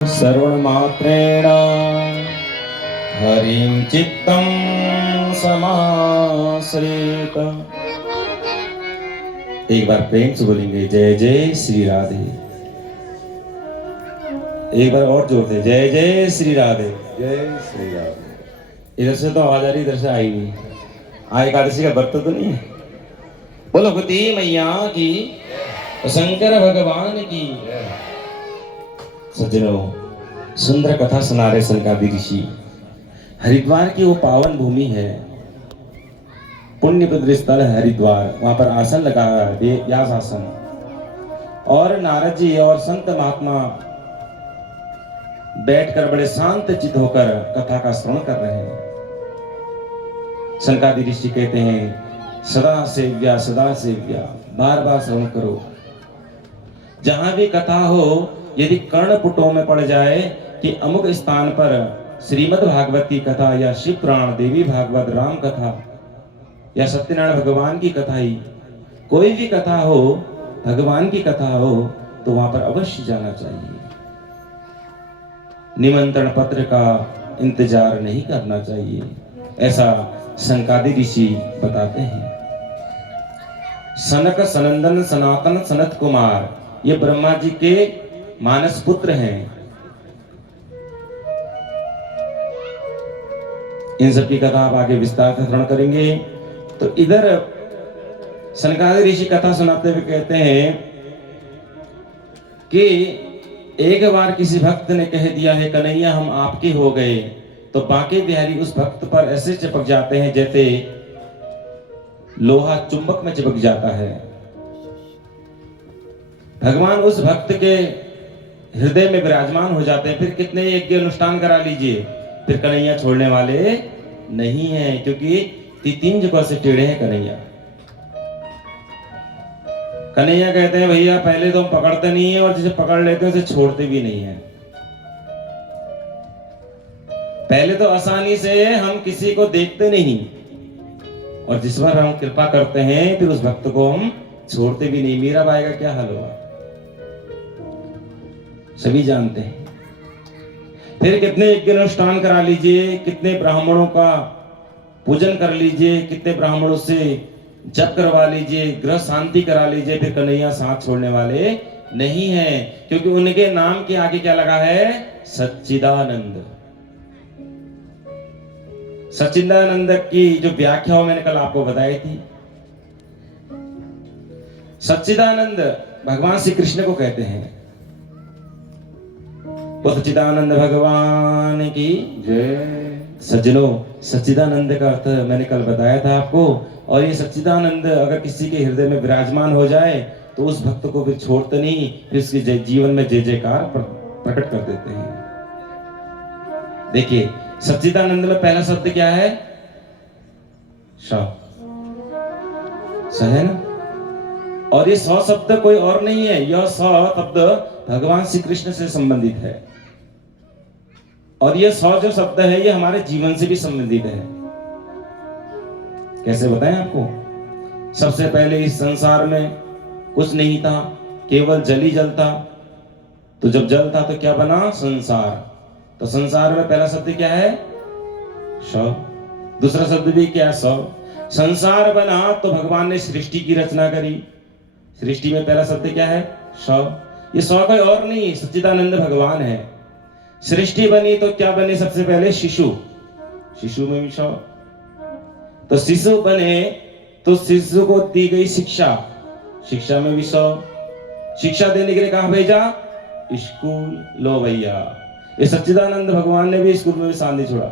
श्रवणमात्रेण हरिं चित्तं समाश्रित। एक बार प्रेम से बोलेंगे जय जय श्री राधे। एक बार और जोर से जय जय श्री राधे। जय श्री राधे। इधर से तो आवाज आ रही, इधर से आई नहीं। आज एकादशी का व्रत तो नहीं है। बोलो गति मैया की, शंकर भगवान की। सज्जनों, सुंदर कथा सुना रहे सनकादि ऋषि। हरिद्वार की वो पावन भूमि है, पुण्य पवित्र स्थल है हरिद्वार। वहां पर आसन लगा है, व्यास आसन, और नारद जी और संत महात्मा बैठकर बड़े शांत चित्त होकर कथा का श्रवण कर रहे हैं। सनकादि ऋषि कहते हैं सदा सेव्या, बार बार श्रवण करो। जहां भी कथा हो, यदि कर्णपुटों में पड़ जाए कि अमुक स्थान पर श्रीमद् भागवत की कथा या शिव पुराण, देवी भागवत, राम कथा या सत्यनारायण भगवान की कथा ही, कोई भी कथा हो, भगवान की कथा हो, तो वहां पर अवश्य जाना चाहिए। निमंत्रण पत्र का इंतजार नहीं करना चाहिए, ऐसा सनकादि ऋषि बताते हैं। सनक सनंदन सनातन सनत कुमार, ये ब्रह्मा जी के मानस पुत्र हैं। इन सब की कथा आप आगे विस्तार से श्रवण करेंगे। तो इधर सनकादि ऋषि कथा सुनाते हुए कहते हैं कि एक बार किसी भक्त ने कह दिया है कन्हैया हम आपके हो गए, तो बांके बिहारी उस भक्त पर ऐसे चिपक जाते हैं जैसे लोहा चुंबक में चिपक जाता है। भगवान उस भक्त के हृदय में विराजमान हो जाते हैं। फिर कितने यज्ञ अनुष्ठान करा लीजिए, फिर कन्हैया छोड़ने वाले नहीं है, क्योंकि तीन जगह से टेढ़े हैं कन्हैया। कन्हैया कहते हैं भैया पहले तो हम पकड़ते नहीं है, और जिसे पकड़ लेते हैं उसे छोड़ते भी नहीं है। पहले तो आसानी से हम किसी को देखते नहीं, और जिस बार हम कृपा करते हैं फिर उस भक्त को हम छोड़ते भी नहीं। मीरा बाई का क्या हाल हुआ सभी जानते हैं। फिर कितने यज्ञ अनुष्ठान करा लीजिए, कितने ब्राह्मणों का पूजन कर लीजिए, कितने ब्राह्मणों से जप करवा लीजिए, ग्रह शांति करा लीजिए, फिर कन्हैया साथ छोड़ने वाले नहीं है, क्योंकि उनके नाम के आगे क्या लगा है? सच्चिदानंद। सच्चिदानंद की जो व्याख्या मैंने कल आपको बताई थी। सच्चिदानंद भगवान श्री कृष्ण को कहते हैं। वो सच्चिदानंद भगवान की जय। सज्जनों, सच्चिदानंद का अर्थ मैंने कल बताया था आपको, और ये सच्चिदानंद अगर किसी के हृदय में विराजमान हो जाए तो उस भक्त को फिर छोड़ते नहीं, फिर उसके जीवन में जय जयकार प्रकट कर देते हैं। देखिए सच्चिदानंद में पहला शब्द क्या है? स है ना? और ये सौ शब्द कोई और नहीं है, यह सौ शब्द भगवान श्री कृष्ण से संबंधित है। और ये सौ जो शब्द है ये हमारे जीवन से भी संबंधित है। कैसे बताएं आपको? सबसे पहले इस संसार में कुछ नहीं था, केवल जल ही जल था। तो जब जल था तो क्या बना? संसार। तो संसार में पहला शब्द क्या है? श। दूसरा शब्द भी क्या? सौ। संसार बना तो भगवान ने सृष्टि की रचना करी। सृष्टि में पहला शब्द क्या है? सौ। ये सौ कोई और नहीं, सच्चिदानंद भगवान है। सृष्टि बनी तो क्या बने? सबसे पहले शिशु। शिशु में भी सौ। तो शिशु बने तो शिशु को दी गई शिक्षा। शिक्षा में भी सौ। शिक्षा देने के लिए कहां भेजा? स्कूल। लो भैया, ये सच्चिदानंद भगवान ने भी स्कूल में भी साल नहीं छोड़ा।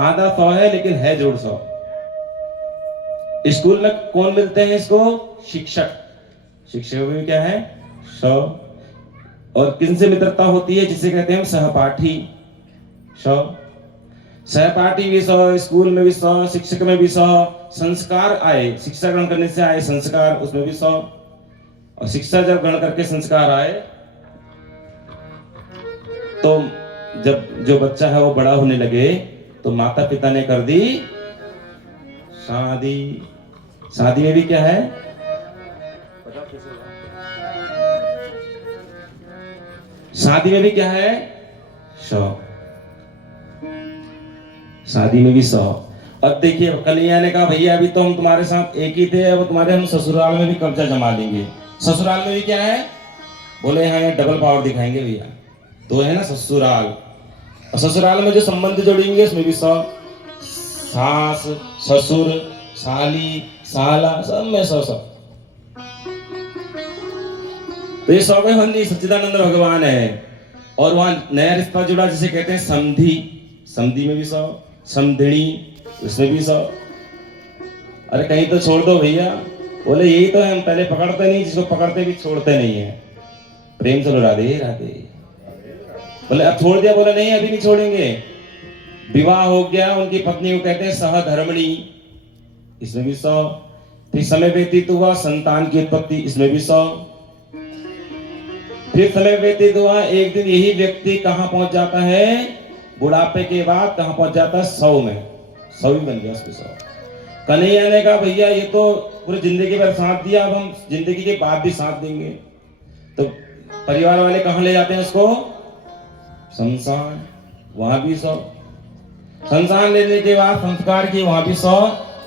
आधा सौ है लेकिन है जोड़ सौ। स्कूल में कौन मिलते हैं इसको? शिक्षक। शिक्षक में क्या है? सौ। और किनसे मित्रता होती है? जिसे कहते हैं हम सहपाठी। सौ। सहपाठी भी सौ, स्कूल में भी सौ, शिक्षक में भी सौ। संस्कार आए, शिक्षा ग्रहण करने से आए संस्कार, उसमें भी सौ। और शिक्षा जब ग्रहण करके संस्कार आए तो जब जो बच्चा है वो बड़ा होने लगे तो माता पिता ने कर दी शादी। शादी में भी क्या है? शादी में भी क्या है? 100। शादी में भी 100। अब देखिए कन्हैया ने कहा भैया अभी तो हम तुम्हारे साथ एक ही थे, अब तुम्हारे हम ससुराल में भी कब्जा जमा लेंगे। ससुराल में भी क्या है? बोले यहाँ ये डबल पावर दिखाएंगे भैया। तो है ना ससुराल, और ससुराल में जो संबंध जोड़ेंगे उसमें भी 100। सास, ससुर, साली, साला, सब में 100 100। तो ये 100 बंदी सच्चिदानंद भगवान है। और वहां नया रिश्ता जुड़ा जिसे कहते हैं समधी। समधी में भी 100। समधिणी, उसमें भी 100। अरे कहीं तो छोड़ दो भैया। बोले यही तो है, हम पहले पकड़ते नहीं, जिसको पकड़ते भी छोड़ते नहीं है। प्रेम से राधे राधे। बोले अब छोड़ दिया? बोले नहीं अभी नहीं छोड़ेंगे। विवाह हो गया, उनकी पत्नी को कहते हैं सहधर्मिणी, इसमें भी 100। फिर समय व्यतीत हुआ, संतान की उत्पत्ति, इसमें भी 100। फिर समय व्यतीत हुआ, एक दिन यही व्यक्ति कहां पहुंच जाता है? बुढ़ापे के बाद कहां पहुंच जाता है? 100 में। 100 भी बन गया उसके 100। कन्हैया ने कहा भैया ये तो पूरी जिंदगी भर साथ दिया, अब हम जिंदगी के बाद भी साथ देंगे। तो परिवार वाले कहां ले जाते हैं उसको? शमशान, वहां भी 100। शमशान लेने के बाद संस्कार की, वहां भी 100।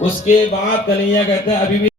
उसके बाद कन्हैया कहते हैं अभी भी